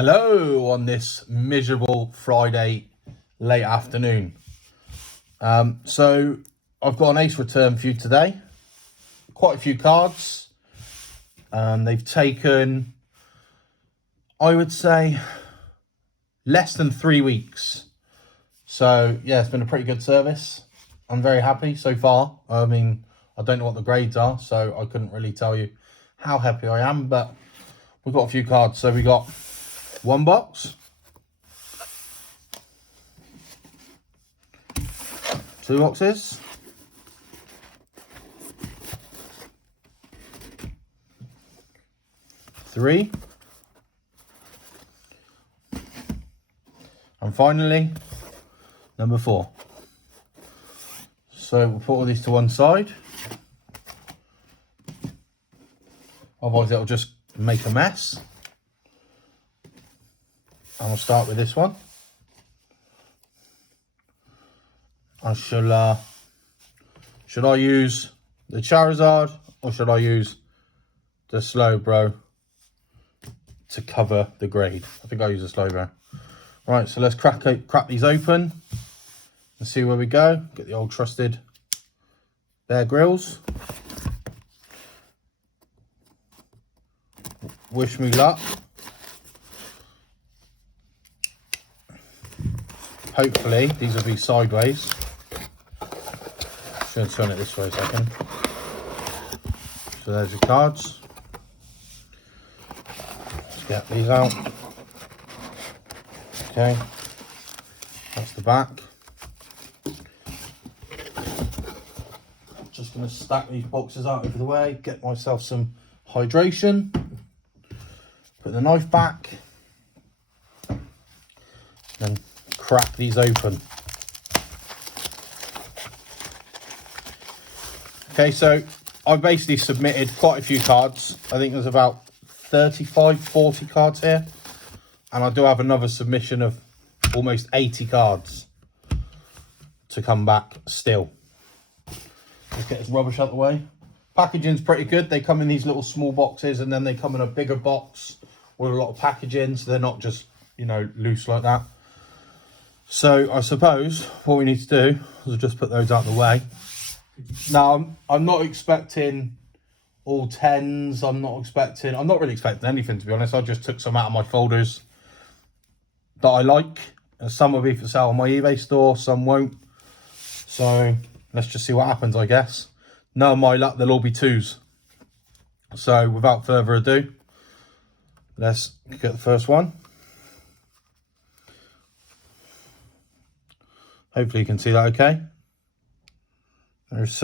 Hello on this miserable Friday late afternoon. So I've got an ace return for you today. Quite a few cards. They've taken, I would say, less than 3 weeks. So yeah, it's been a pretty good service. I'm very happy so far. I mean, I don't know what the grades are, so I couldn't really tell you how happy I am, but we've got a few cards. So we got one box, two boxes, three, and finally number 4. So we'll put all these to one side, otherwise it'll just make a mess. And we'll start with this one. Should I use the Charizard or should I use the Slowbro to cover the grade? I think I'll use the Slowbro. Right, so let's crack these open and see where we go. Get the old trusted Bear Grylls. Wish me luck. Hopefully these will be sideways. Should turn it this way a second. So there's your cards. Let's get these out. Okay, that's the back. Just going to stack these boxes out of the way, get myself some hydration. Put the knife back. Then crack these open. Okay, so I basically submitted quite a few cards. I think there's about 35, 40 cards here. And I do have another submission of almost 80 cards to come back still. Let's get this rubbish out the way. Packaging's pretty good. They come in these little small boxes and then they come in a bigger box with a lot of packaging. So they're not just, you know, loose like that. So I suppose what we need to do is just put those out of the way. Now, I'm not expecting all 10s. I'm not really expecting anything, to be honest. I just took some out of my folders that I like. And some will be for sale on my eBay store, some won't. So let's just see what happens, I guess. No, my luck, they'll all be 2s. So without further ado, let's get the first one. Hopefully you can see that okay. There's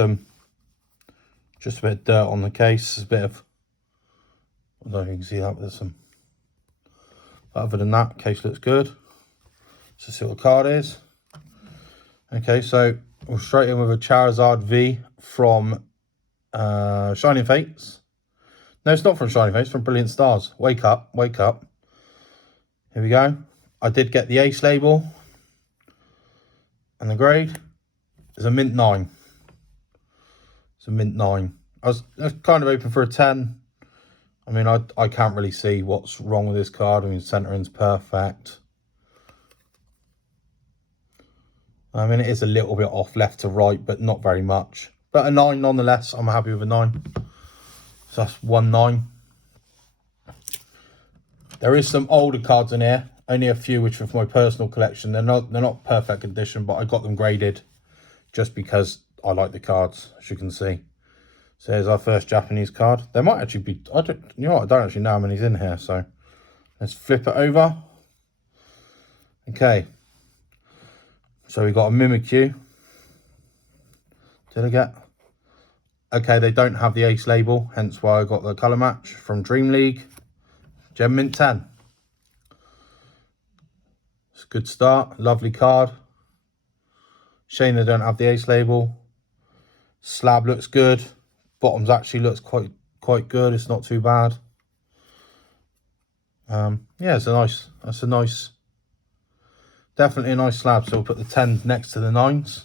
just a bit of dirt on the case. There's a bit of, I don't know if you can see that, but there's some. But other than that, case looks good. Let's see what the card is. Okay, so we're straight in with a Charizard V from Shining Fates. No, it's not from Shining Fates, from Brilliant Stars. Wake up, wake up. Here we go. I did get the ace label. And the grade is a mint 9. It's a mint 9. I was kind of hoping for a 10. I mean, I can't really see what's wrong with this card. I mean, centering's perfect. I mean, it is a little bit off left to right, but not very much. But a 9 nonetheless. I'm happy with a 9. So that's 1 9. There is some older cards in here. Only a few which are for my personal collection. They're not perfect condition, but I got them graded just because I like the cards, as you can see. So here's our first Japanese card. There might actually be, I don't actually know how many's in here. So let's flip it over. Okay. So we got a Mimikyu. Did I get? Okay, they don't have the ace label, hence why I got the colour match from Dream League. Gem Mint 10. It's a good start. Lovely card. Shame they don't have the ace label. Slab looks good. Bottoms actually looks quite good. It's not too bad. Yeah, that's a nice, definitely a nice slab. So we'll put the 10s next to the 9s.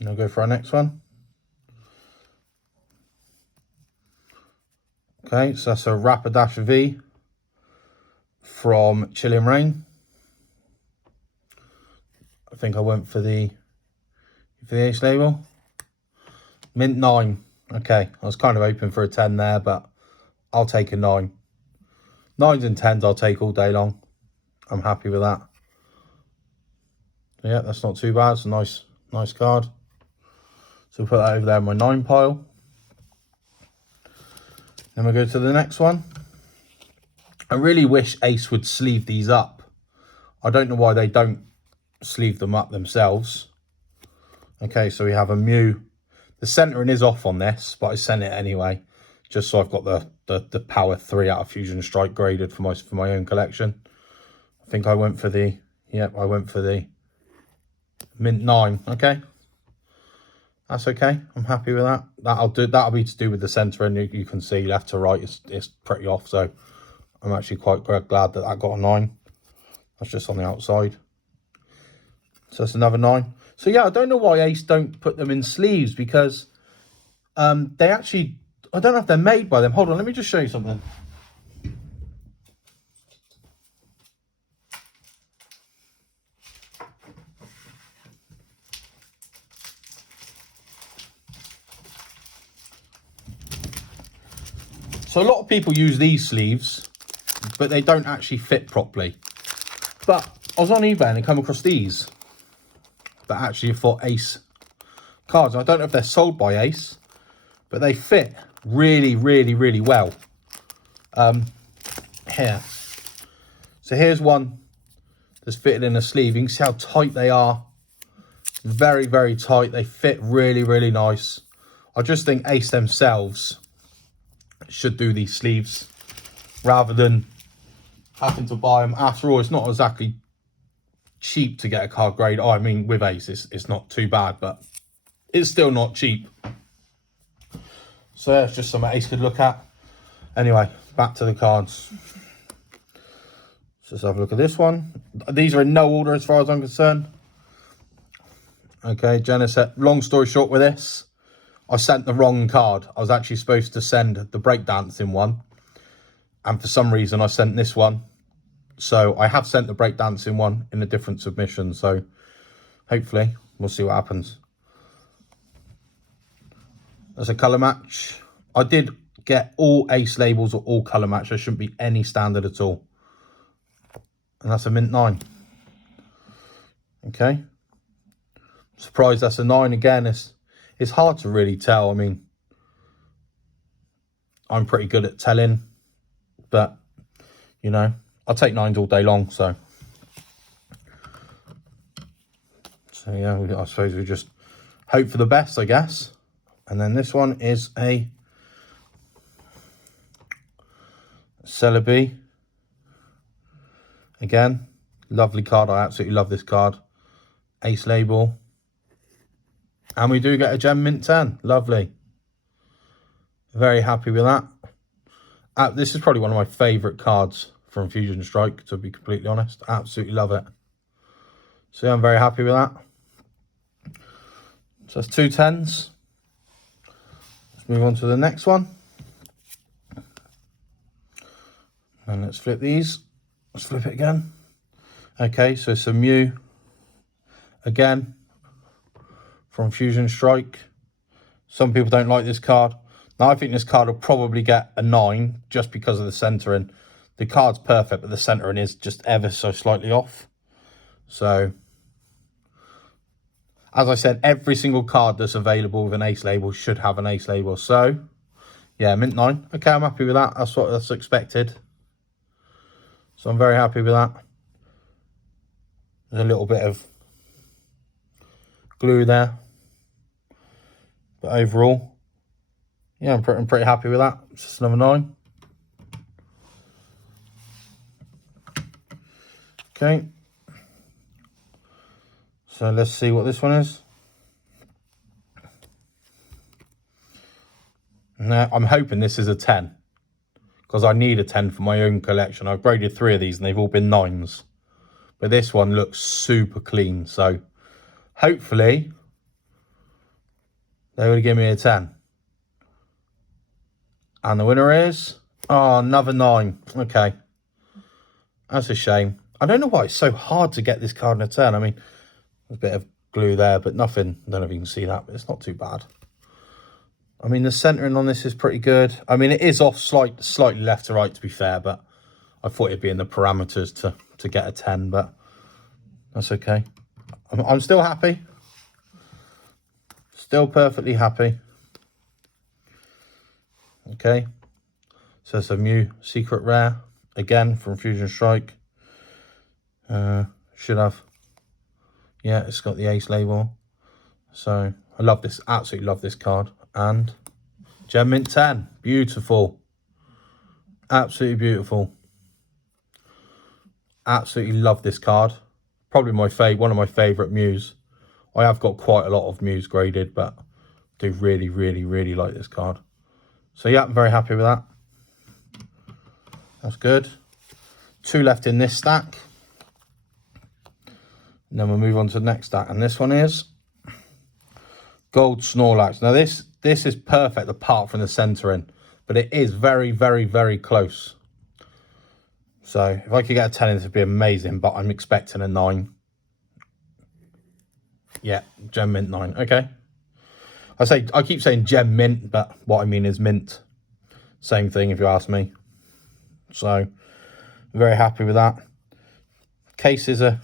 And we'll go for our next one. Okay, so that's a Rapidash V from Chilling Rain. I think I went for the ace label. Mint 9. Okay, I was kind of hoping for a 10 there, but I'll take a 9. 9s and 10s I'll take all day long. I'm happy with that. Yeah, that's not too bad. It's a nice card. So we'll put that over there in my 9 pile. Then we'll go to the next one. I really wish Ace would sleeve these up. I don't know why they don't sleeve them up themselves. Okay, so we have a Mew. The centering is off on this, but I sent it anyway, just so I've got the power 3 out of Fusion Strike graded for my own collection. I think I went for the Mint 9. Okay, that's okay. I'm happy with that. That'll be to do with the centering. You can see left to right it's pretty off, so I'm actually quite glad that got a 9. That's just on the outside. So that's another 9. So yeah, I don't know why Ace don't put them in sleeves, because they actually, I don't know if they're made by them. Hold on, let me just show you something. So a lot of people use these sleeves, but they don't actually fit properly. But I was on eBay and I come across these that actually are for Ace cards. I don't know if they're sold by Ace, but they fit really, really, really well. Here. So here's one that's fitted in a sleeve. You can see how tight they are. Very, very tight. They fit really, really nice. I just think Ace themselves should do these sleeves rather than having to buy them. After all, it's not exactly cheap to get a card grade. Oh, I mean, with Ace, it's not too bad, but it's still not cheap. So yeah, it's just something Ace could look at. Anyway, back to the cards. Let's have a look at this one. These are in no order as far as I'm concerned. Okay, Jenna said, long story short with this, I sent the wrong card. I was actually supposed to send the breakdancing one, and for some reason I sent this one. So I have sent the breakdancing one in a different submission, so hopefully we'll see what happens. There's a colour match. I did get all Ace labels or all colour match. There shouldn't be any standard at all. And that's a Mint 9. Okay. Surprised that's a 9 again. It's hard to really tell. I mean, I'm pretty good at telling, but you know, I'll take 9s all day long. So yeah, I suppose we just hope for the best, I guess. And then this one is a Celebi. Again, lovely card. I absolutely love this card. Ace label. And we do get a gem Mint 10. Lovely. Very happy with that. This is probably one of my favourite cards from Fusion Strike, to be completely honest. Absolutely love it. So yeah, I'm very happy with that. So that's 2 10s. Let's move on to the next one. And let's flip these. Let's flip it again. Okay, so some Mew. Again, from Fusion Strike. Some people don't like this card. Now, I think this card will probably get a 9 just because of the centering. The card's perfect, but the centering is just ever so slightly off. So, as I said, every single card that's available with an Ace label should have an Ace label. So, yeah, Mint 9. Okay, I'm happy with that. That's expected. So I'm very happy with that. There's a little bit of glue there. But overall, yeah, I'm pretty happy with that. It's just another 9. Okay. So let's see what this one is. Now, I'm hoping this is a 10. Because I need a 10 for my own collection. I've graded 3 of these and they've all been 9s. But this one looks super clean. So hopefully they would give me a 10. And the winner is Oh, another 9. Okay. That's a shame. I don't know why it's so hard to get this card in a turn. I mean, there's a bit of glue there, but nothing. I don't know if you can see that, but it's not too bad. I mean, the centering on this is pretty good. I mean, it is off slightly left to right, to be fair, but I thought it'd be in the parameters to get a 10, but that's okay. I'm still happy. Still perfectly happy. Okay. So it's a Mew Secret Rare. Again, from Fusion Strike. Should have. Yeah, it's got the Ace label. So, I love this. Absolutely love this card. And Gem Mint 10. Beautiful. Absolutely beautiful. Absolutely love this card. Probably one of my favourite Mews. I have got quite a lot of Mews graded, but I do really, really, really like this card. So yeah, I'm very happy with that. That's good. 2 left in this stack. And then we'll move on to the next stack. And this one is Gold Snorlax. Now this is perfect apart from the centering, but it is very, very, very close. So if I could get a 10 in this, would be amazing, but I'm expecting a 9. Yeah, Gem Mint 9. Okay. I keep saying Gem Mint, but what I mean is mint. Same thing if you ask me. So I'm very happy with that. The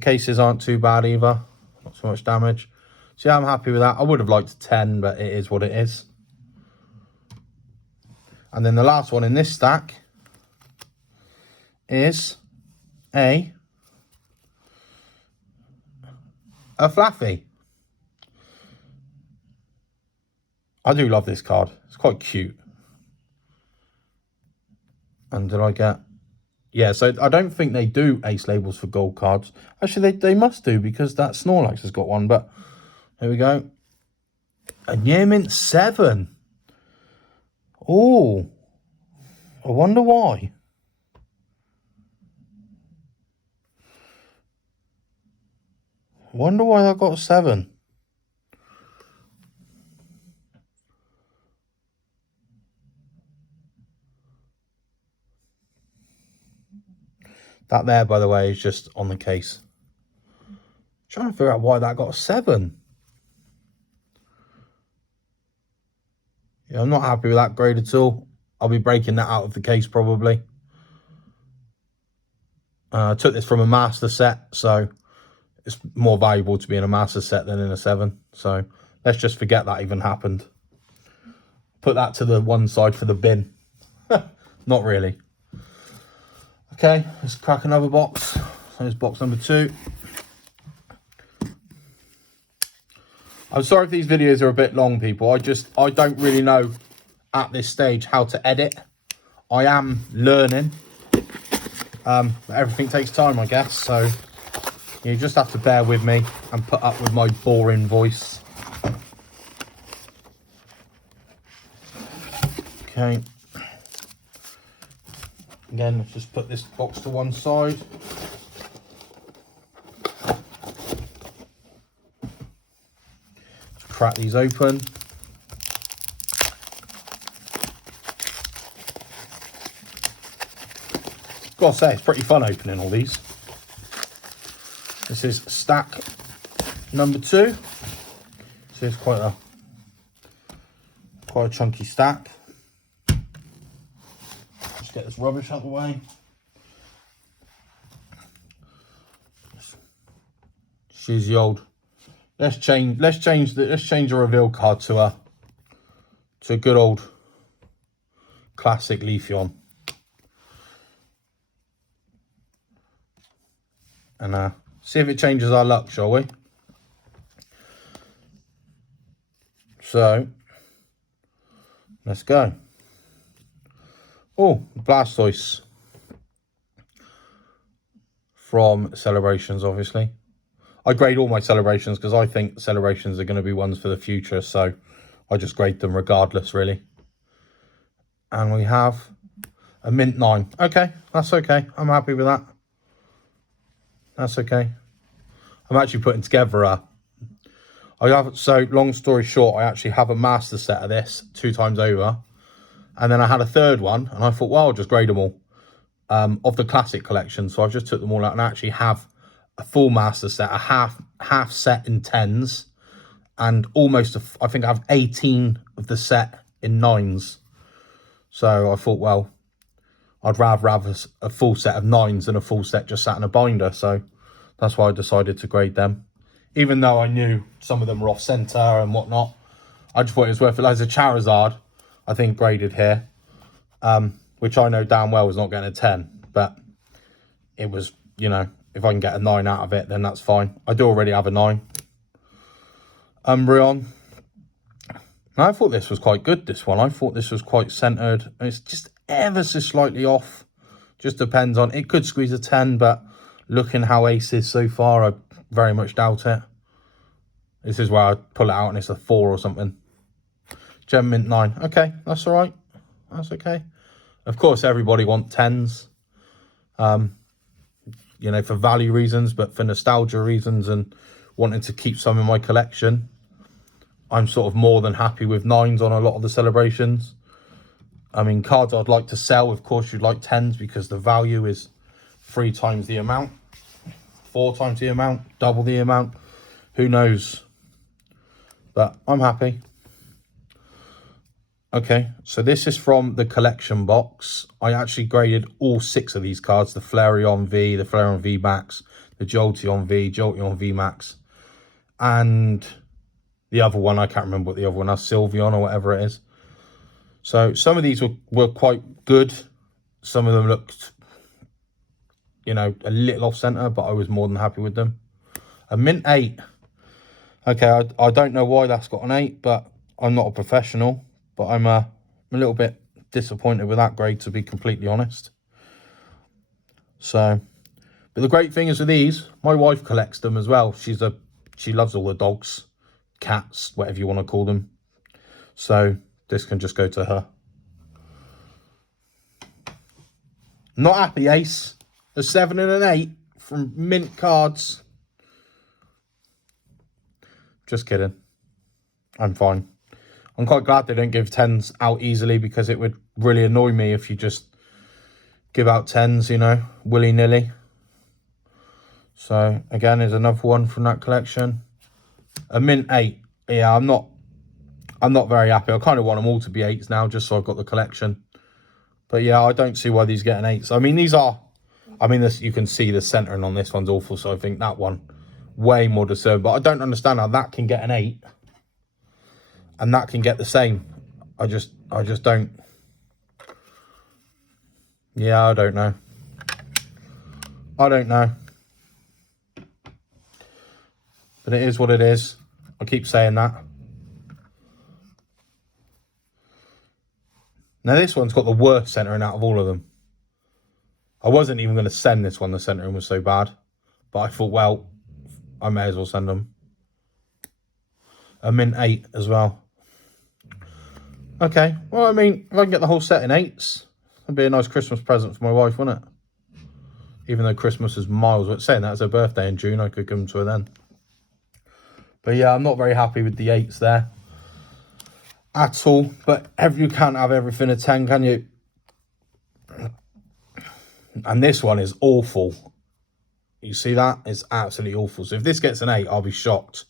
cases aren't too bad either. Not so much damage. So yeah, I'm happy with that. I would have liked a 10, but it is what it is. And then the last one in this stack is a Flaffy. I do love this card. It's quite cute. And did I get... Yeah, so I don't think they do ace labels for gold cards. Actually, they must do, because that Snorlax has got one. But here we go. A Year Mint 7. Oh, I wonder why. Wonder why I got a 7. That there, by the way, is just on the case. Trying to figure out why that got a 7. Yeah, I'm not happy with that grade at all. I'll be breaking that out of the case probably. I took this from a master set, so it's more valuable to be in a master set than in a 7. So let's just forget that even happened. Put that to the one side for the bin. Not really. Okay, let's crack another box. So it's box number 2. I'm sorry if these videos are a bit long, people. I don't really know at this stage how to edit. I am learning. But everything takes time, I guess. So you just have to bear with me and put up with my boring voice. Okay. Again, let's just put this box to one side. Let's crack these open. Gotta say, it's pretty fun opening all these. This is stack number 2. So it's quite a chunky stack. Just get this rubbish out of the way. She's the old. Let's change the reveal card to a good old classic Leafeon. And see if it changes our luck, shall we? So, let's go. Oh, Blastoise. From Celebrations, obviously. I grade all my Celebrations because I think Celebrations are going to be ones for the future. So, I just grade them regardless, really. And we have a Mint 9. Okay, that's okay. I'm happy with that. That's okay. I'm actually putting together so long story short, I actually have a master set of this 2 times over. And then I had a third one, and I thought, well, I'll just grade them all of the classic collection. So I just took them all out and actually have a full master set, a half set in 10s, and almost, I think I have 18 of the set in 9s. So I thought, well, I'd rather have a full set of 9s than a full set just sat in a binder. So that's why I decided to grade them. Even though I knew some of them were off centre and whatnot, I just thought it was worth it. Like a Charizard, I think, graded here, which I know damn well was not getting a 10. But it was, you know, if I can get a 9 out of it, then that's fine. I do already have a 9. Umbreon. I thought this was quite good, this one. I thought this was quite centred. It's just ever so slightly off. Just depends on... It could squeeze a 10, but looking how Ace is so far, I very much doubt it. This is where I pull it out and it's a 4 or something. Gem Mint 9. Okay, that's all right. That's okay. Of course, everybody wants 10s. You know, for value reasons, but for nostalgia reasons and wanting to keep some in my collection, I'm sort of more than happy with 9s on a lot of the celebrations. I mean, cards I'd like to sell, of course, you'd like 10s because the value is 3 times the amount, 4 times the amount, double the amount. Who knows? But I'm happy. Okay, so this is from the collection box. I actually graded all 6 of these cards. The Flareon V, the Flareon V Max, the Jolteon V, Jolteon V Max, and the other one, I can't remember what the other one is, Sylveon or whatever it is. So some of these were quite good. Some of them looked, you know, a little off-centre, but I was more than happy with them. A Mint 8. Okay, I don't know why that's got an 8, but I'm not a professional. But I'm a little bit disappointed with that grade, to be completely honest. So, but the great thing is with these, my wife collects them as well. She loves all the dogs, cats, whatever you want to call them. So this can just go to her. Not happy, Ace. A 7 and an 8 from Mint Cards. Just kidding. I'm fine. I'm quite glad they don't give 10s out easily, because it would really annoy me if you just give out 10s, you know, willy-nilly. So, again, there's another one from that collection. A Mint 8. Yeah, I'm not very happy. I kind of want them all to be 8s now, just so I've got the collection. But, yeah, I don't see why these get an 8s. I mean, these are... I mean, this, you can see the centering on this one's awful, so I think that one way more deserved. But I don't understand how that can get an 8. And that can get the same. I just don't. Yeah, I don't know. I don't know. But it is what it is. I keep saying that. Now this one's got the worst centering out of all of them. I wasn't even going to send this one. The centering was so bad. But I thought, well, I may as well send them. A Mint 8 as well. Okay, well, I mean, if I can get the whole set in 8s, that'd be a nice Christmas present for my wife, wouldn't it? Even though Christmas is miles away. Saying that, it's her birthday in June, I could give them to her then. But yeah, I'm not very happy with the 8s there at all. But you can't have everything a 10, can you? And this one is awful. You see that? It's absolutely awful. So if this gets an 8, I'll be shocked.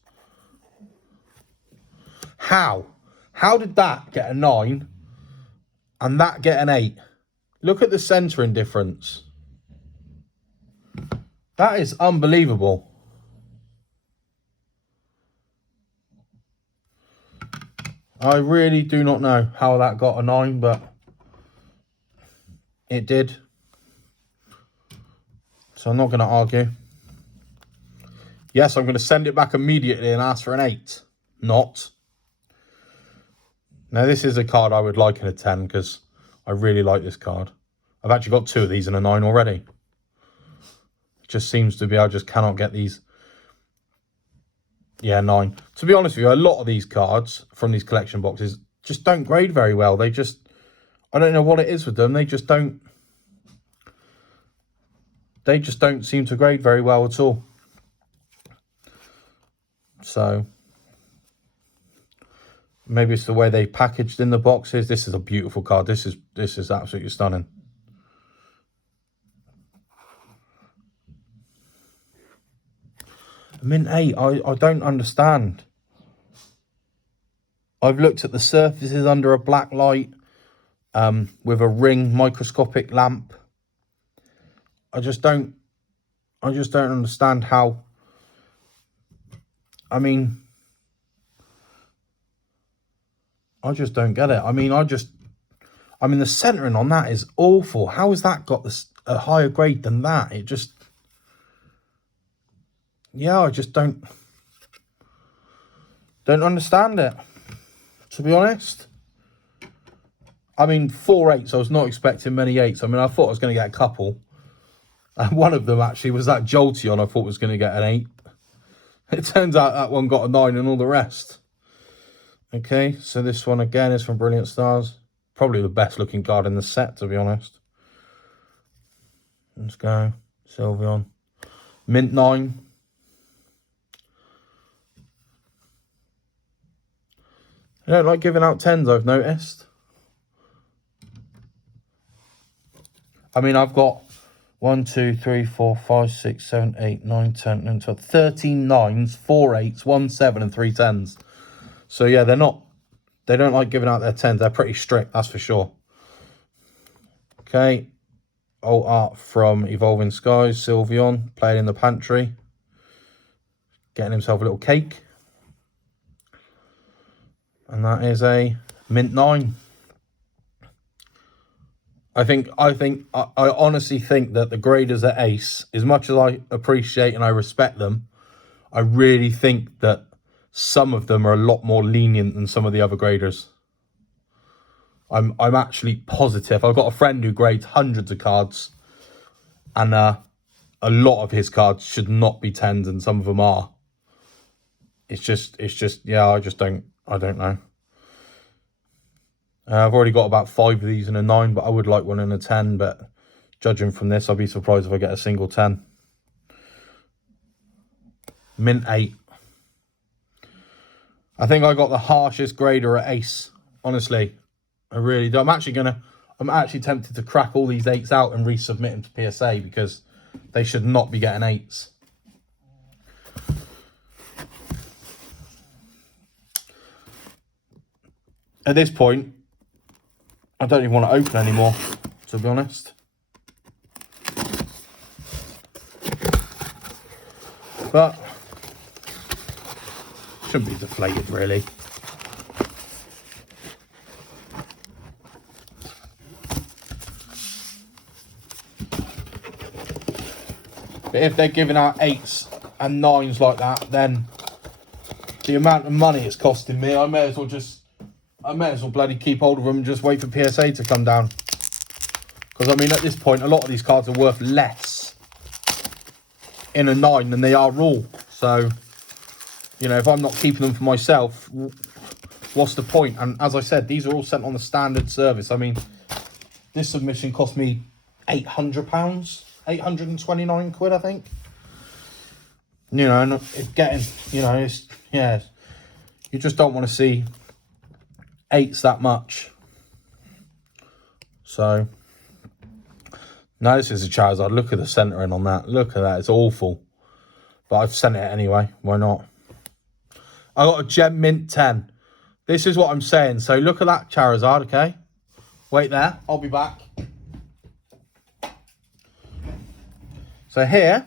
How? How did that get a 9 and that get an 8? Look at the centering difference. That is unbelievable. I really do not know how that got a 9, but it did. So I'm not going to argue. Yes, I'm going to send it back immediately and ask for an 8. Not. Now, this is a card I would like in a 10 because I really like this card. I've actually got 2 of these in a 9 already. It just seems to be I just cannot get these. Yeah, 9. To be honest with you, a lot of these cards from these collection boxes just don't grade very well. They just... I don't know what it is with them. They just don't... They just don't seem to grade very well at all. So... Maybe it's the way they packaged in the boxes. This is a beautiful card. This is absolutely stunning. Mint 8, I don't understand. I've looked at the surfaces under a black light with a ring microscopic lamp. I just don't understand how. I mean, I just don't get it. I mean, the centering on that is awful. How has that got a higher grade than that? It just, yeah, I just don't understand it, to be honest. I mean, 4 8s, I was not expecting many 8s. I mean, I thought I was going to get a couple. And one of them actually was that Jolteon I thought was going to get an 8. It turns out that one got a 9 and all the rest. Okay, so this one again is from Brilliant Stars. Probably the best looking card in the set, to be honest. Let's go. Sylveon. Mint 9. I don't like giving out 10s, I've noticed. I mean, I've got 1, 2, 3, 4, 5, 6, 7, 8, 9, 10, 11, 12, 13 9s, 4 8s, 1 7, and 3 10s. So yeah, they don't like giving out their 10s. They're pretty strict, that's for sure. Okay. Old art from Evolving Skies, Sylveon, playing in the pantry. Getting himself a little cake. And that is a Mint 9. I honestly think that the graders at Ace, as much as I appreciate and I respect them, I really think that some of them are a lot more lenient than some of the other graders. I'm actually positive. I've got a friend who grades hundreds of cards, and a lot of his cards should not be 10s, and some of them are. It's just yeah, I don't know. I've already got about 5 of these in a 9, but I would like one in a 10. But judging from this, I'll be surprised if I get a single 10. Mint 8. I think I got the harshest grader at Ace. Honestly, I really do. I'm actually tempted to crack all these 8s out and resubmit them to PSA, because they should not be getting 8s. At this point, I don't even want to open anymore, to be honest. But shouldn't be deflated, really. But if they're giving out 8s and 9s like that, then the amount of money it's costing me, I may as well bloody keep hold of them and just wait for PSA to come down. Because, I mean, at this point, a lot of these cards are worth less in a 9 than they are raw. So, you know, if I'm not keeping them for myself, what's the point? And as I said, these are all sent on the standard service. I mean, this submission cost me £800, 829 quid, I think. You know, and it's getting, you know, it's, yeah, you just don't want to see 8s that much. So, no, this is a Charizard. Look at the centering on that. Look at that. It's awful. But I've sent it anyway. Why not? I got a Gem Mint 10. This is what I'm saying. So look at that Charizard, okay? Wait there. I'll be back. So here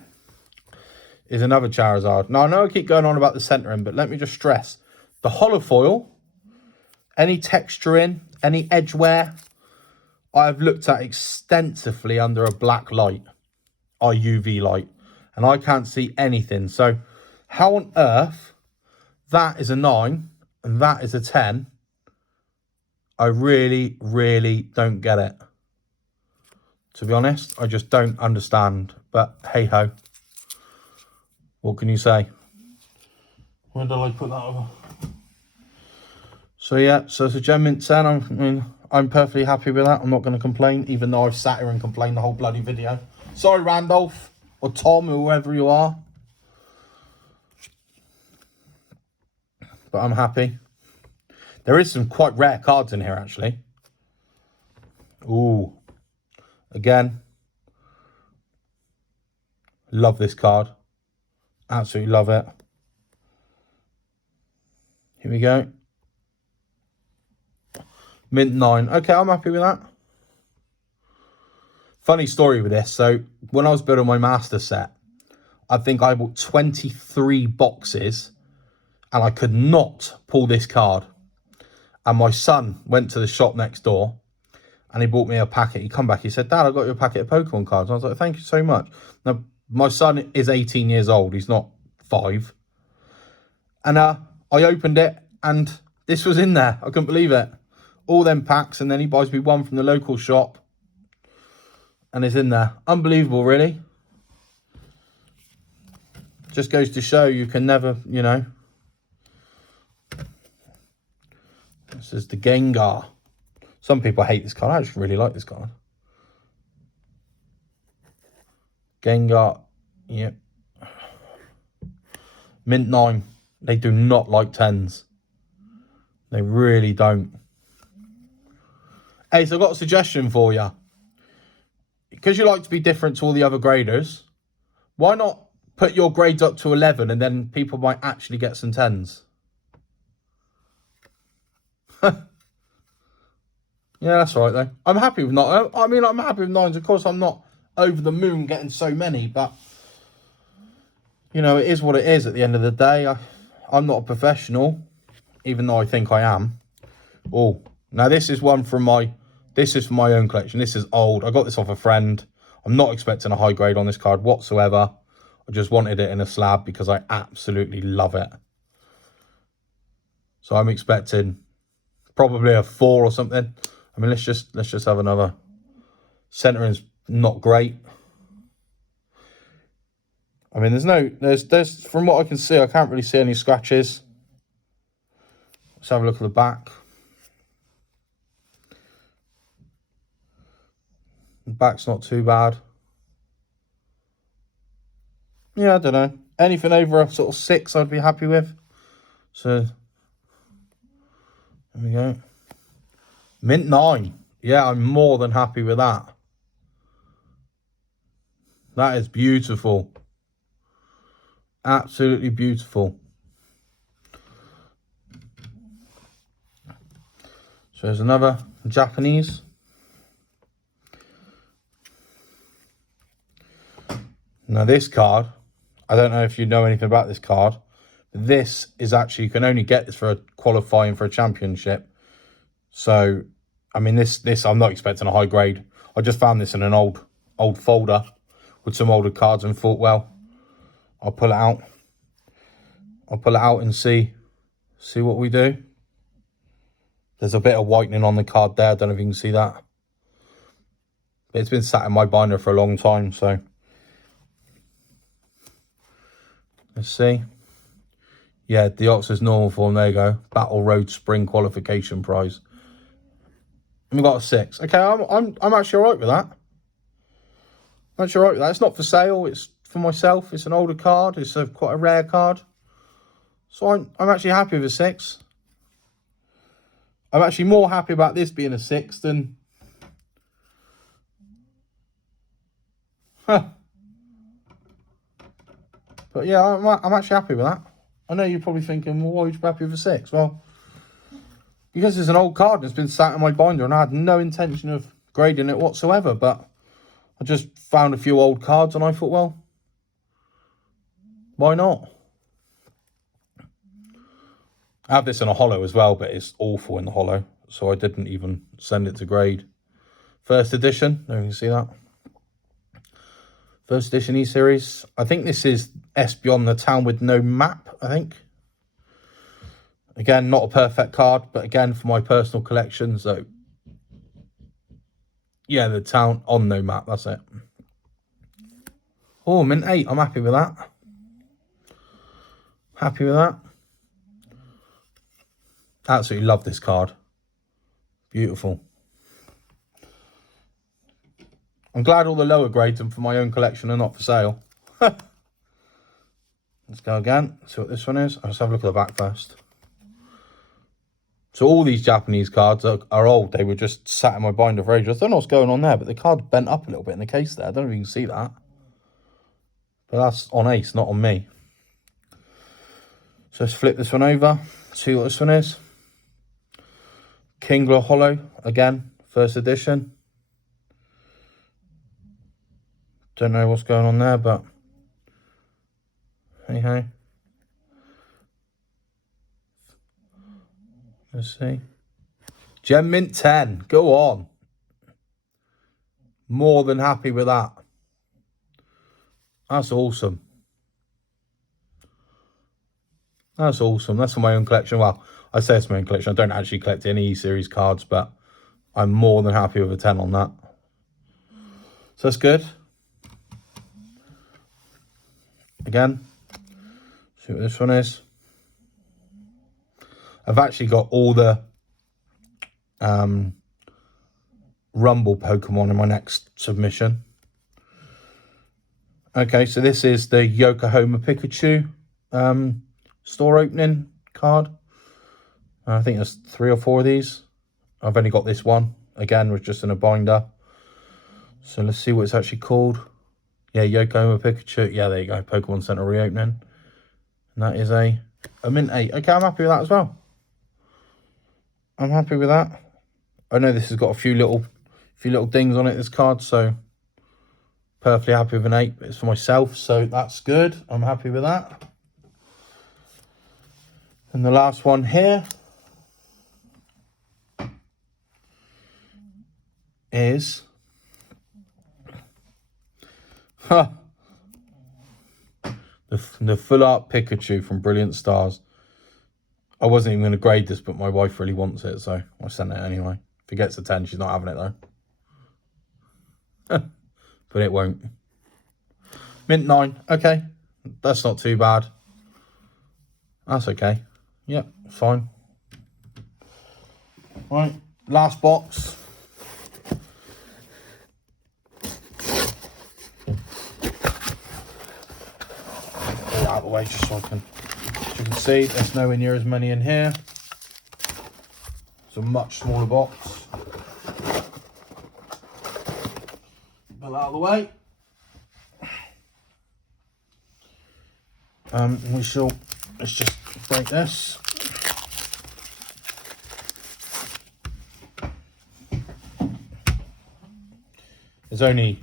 is another Charizard. Now, I know I keep going on about the centering, but let me just stress. The holofoil, any texture in, any edge wear, I've looked at extensively under a black light, UV light, and I can't see anything. So how on earth that is a 9 and that is a 10? I really, really don't get it. To be honest, I just don't understand. But hey ho, what can you say? Where did I put that over? So yeah, so it's a Gem Mint 10. I'm perfectly happy with that. I'm not going to complain, even though I've sat here and complained the whole bloody video. Sorry, Randolph, or Tom, or whoever you are. But I'm happy. There is some quite rare cards in here, actually. Ooh. Again. Love this card. Absolutely love it. Here we go. Mint 9. Okay, I'm happy with that. Funny story with this. So, when I was building my master set, I think I bought 23 boxes and I could not pull this card. And my son went to the shop next door and he bought me a packet. He come back, he said, Dad, I got you a packet of Pokemon cards. And I was like, thank you so much. Now, my son is 18 years old. He's not 5. And I opened it and this was in there. I couldn't believe it. All them packs, and then he buys me one from the local shop. And it's in there. Unbelievable, really. Just goes to show you can never, you know. This is the Gengar. Some people hate this card. I actually really like this card. Gengar. Yep. Mint 9. They do not like 10s. They really don't. Hey, so I've got a suggestion for you. Because you like to be different to all the other graders, why not put your grades up to 11 and then people might actually get some 10s? Yeah, that's right, though. I'm happy with 9. I mean, I'm happy with 9s. Of course, I'm not over the moon getting so many, but, you know, it is what it is at the end of the day. I'm not a professional, even though I think I am. Oh, now this is one from my... This is for my own collection. This is old. I got this off a friend. I'm not expecting a high grade on this card whatsoever. I just wanted it in a slab because I absolutely love it. So I'm expecting probably a 4 or something. I mean, let's just have another. Centering's not great. I mean, there's from what I can see, I can't really see any scratches. Let's have a look at the back. The back's not too bad. Yeah, I don't know. Anything over a sort of 6 I'd be happy with. So, there we go. Mint 9. Yeah, I'm more than happy with that. That is beautiful. Absolutely beautiful. So there's another Japanese. Now this card, I don't know if you know anything about this card, but this is actually, you can only get this for qualifying for a championship. So, I mean, this I'm not expecting a high grade. I just found this in an old folder with some older cards and thought, well, I'll pull it out. I'll pull it out and see what we do. There's a bit of whitening on the card there. I don't know if you can see that. But it's been sat in my binder for a long time, so... Let's see. Yeah, the Oxford's normal form. There you go. Battle Road Spring Qualification Prize. And we got a 6. Okay, I'm actually alright with that. I'm actually alright with that. It's not for sale. It's for myself. It's an older card. It's quite a rare card. So I'm actually happy with a 6. I'm actually more happy about this being a 6 than... Huh. But yeah, I'm actually happy with that. I know you're probably thinking, well, why would you be happy with a 6? Well, because it's an old card and it's been sat in my binder and I had no intention of grading it whatsoever. But I just found a few old cards and I thought, well, why not? I have this in a holo as well, but it's awful in the holo. So I didn't even send it to grade. First edition, there you can see that. First edition E-Series. I think this is Espeon, the town with no map, I think. Again, not a perfect card, but again, for my personal collection. So, yeah, the town on no map, that's it. Oh, mint 8. I'm happy with that. Happy with that. Absolutely love this card. Beautiful. I'm glad all the lower grades and for my own collection are not for sale. Let's go again. See what this one is. Let's have a look at the back first. So all these Japanese cards are old. They were just sat in my binder for ages. I don't know what's going on there, but the card bent up a little bit in the case there. I don't know if you can see that. But that's on Ace, not on me. So let's flip this one over. See what this one is. Kingler Hollow, again, first edition. Don't know what's going on there, but hey ho. Let's see. Gem Mint 10. Go on. More than happy with that. That's awesome. That's awesome. That's for my own collection. Well, I say it's my own collection. I don't actually collect any E-Series cards, but I'm more than happy with a 10 on that. So that's good. Again, see what this one is. I've actually got all the Rumble Pokemon in my next submission. Okay, so this is the Yokohama Pikachu store opening card. I think there's 3 or 4 of these. I've only got this one. Again, was just in a binder. So let's see what it's actually called. Yeah, Yokohama Pikachu. Yeah, there you go. Pokemon Center reopening. And that is a Mint 8. Okay, I'm happy with that as well. I'm happy with that. I know this has got a few little dings on it, this card, so perfectly happy with an 8. It's for myself, so that's good. I'm happy with that. And the last one here is the full art Pikachu from Brilliant Stars. I wasn't even going to grade this, but my wife really wants it, so I sent it anyway. If it gets a 10, she's not having it though. But it won't. Mint 9. Okay. That's not too bad. That's okay. Yep, fine. Right. Last box. Get it out of the way just so I can... As you can see, there's nowhere near as many in here. It's a much smaller box. Put that out of the way. Let's just break this. There's only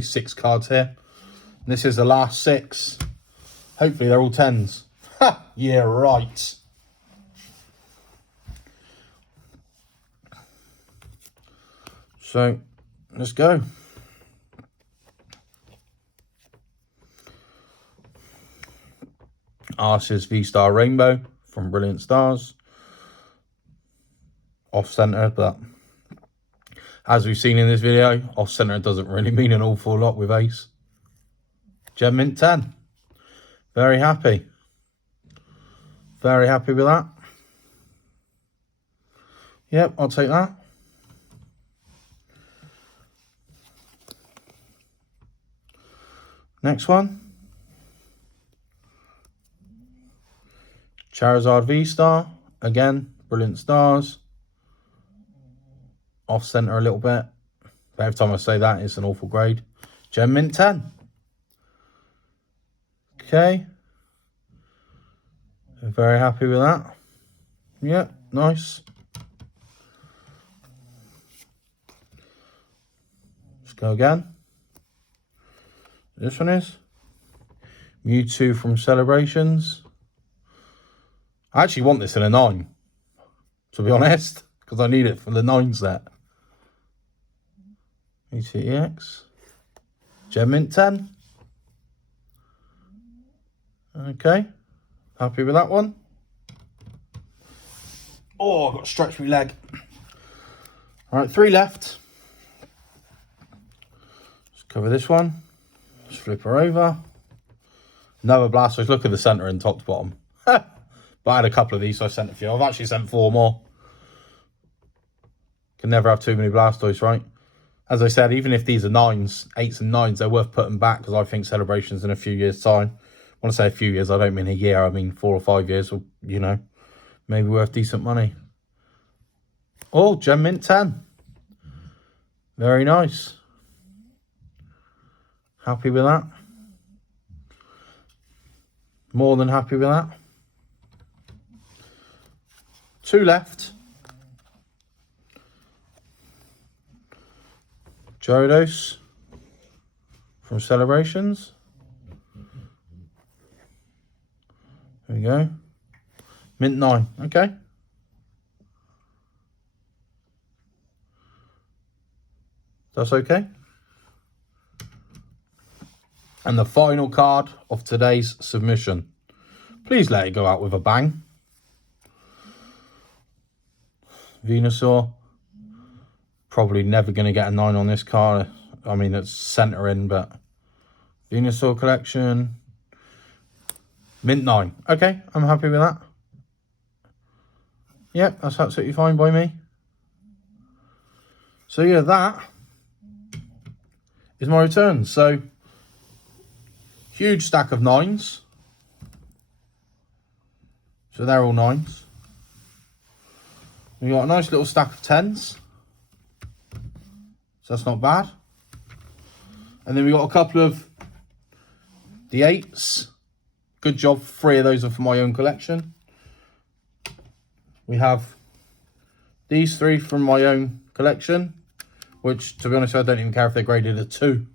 6 cards here. And this is the last 6. Hopefully they're all 10s. Ha! Yeah, right. So, let's go. Arceus V-Star Rainbow from Brilliant Stars. Off-center, but as we've seen in this video, off-center doesn't really mean an awful lot with Ace. Gem Mint 10. Very happy. Very happy with that. Yep, I'll take that. Next one. Charizard V-Star. Again, Brilliant Stars. Off-center a little bit. But every time I say that, it's an awful grade. Gem Mint 10. Okay. Very happy with that. Yeah, nice. Let's go again. This one is Mewtwo from Celebrations. I actually want this in a 9, to be honest, because I need it for the 9 set. Mewtwo EX. Gem Mint 10. Okay. Happy with that one. Oh, I've got to stretch my leg. All right, 3 left. Let's cover this one. Let's flip her over. Another Blastoise. Look at the centre and top to bottom. But I had a couple of these, so I sent a few. I've actually sent 4 more. Can never have too many Blastoise, right? As I said, even if these are 9s, 8s and 9s, they're worth putting back because I think Celebrations in a few years' time. When I say a few years, I don't mean a year. I mean 4 or 5 years, or, you know, maybe worth decent money. Oh, Gem Mint 10. Very nice. Happy with that. More than happy with that. 2 left. Gyarados from Celebrations. There we go. Mint 9. Okay. That's okay. And the final card of today's submission. Please let it go out with a bang. Venusaur. Probably never going to get a 9 on this card. I mean, it's centering, but Venusaur collection. Mint 9. Okay, I'm happy with that. Yep, that's absolutely fine by me. So yeah, that is my return. So, huge stack of 9s. So they're all 9s. We got a nice little stack of 10s. So that's not bad. And then we got a couple of the 8s. Good job, 3 of those are for my own collection. We have these 3 from my own collection, which, to be honest, I don't even care if they're graded a 2.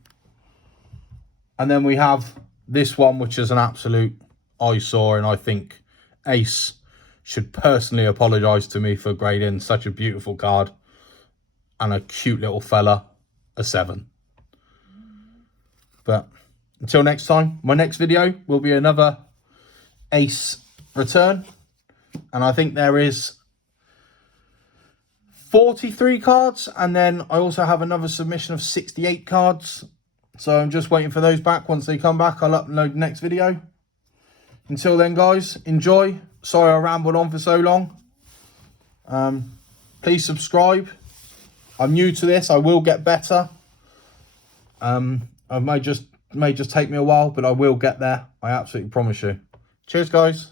And then we have this one, which is an absolute eyesore, and I think Ace should personally apologise to me for grading such a beautiful card and a cute little fella a 7. But until next time, my next video will be another Ace return. And I think there is 43 cards. And then I also have another submission of 68 cards. So I'm just waiting for those back. Once they come back, I'll upload the next video. Until then, guys, enjoy. Sorry I rambled on for so long. Please subscribe. I'm new to this. I will get better. It may just take me a while, but I will get there. I absolutely promise you. Cheers, guys.